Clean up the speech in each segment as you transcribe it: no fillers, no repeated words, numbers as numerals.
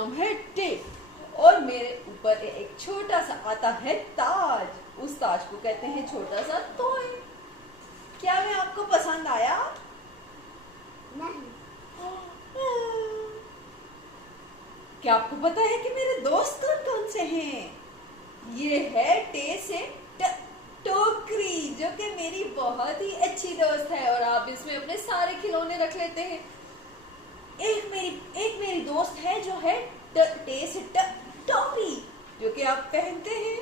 नाम है टे और मेरे ऊपर एक छोटा सा आता है ताज। उस ताज को कहते हैं छोटा सा तोय। क्या मैं आपको पसंद आया? नहीं। क्या आपको पता है कि मेरे दोस्त कौन कौन से हैं? ये है टे से टोकरी, जो कि मेरी बहुत ही अच्छी दोस्त है और आप इसमें अपने सारे खिलौने रख लेते हैं। एक मेरी दोस्त है जो है टे से टोपी, जो कि आप पहनते हैं।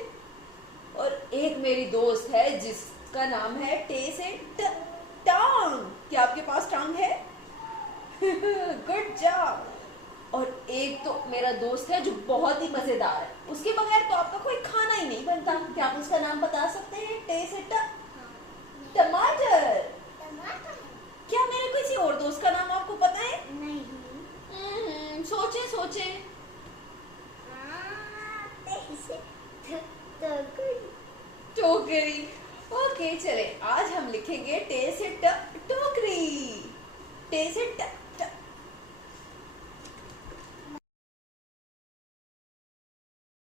और एक मेरी दोस्त है जिसका नाम है टे से टांग। क्या आपके पास टांग है? Good job. और एक तो मेरा दोस्त है जो बहुत ही मजेदार है, उसके बगैर तो आपका कोई खाना ही नहीं बनता। क्या आप उसका नाम बता सकते हैं? टे से टमाटर। टमाटर। क्या मेरे किसी और दोस्त का नाम आपको पता है? नहीं। सोचे सोचे। टोकरी। ओके चले, आज हम लिखेंगे टे से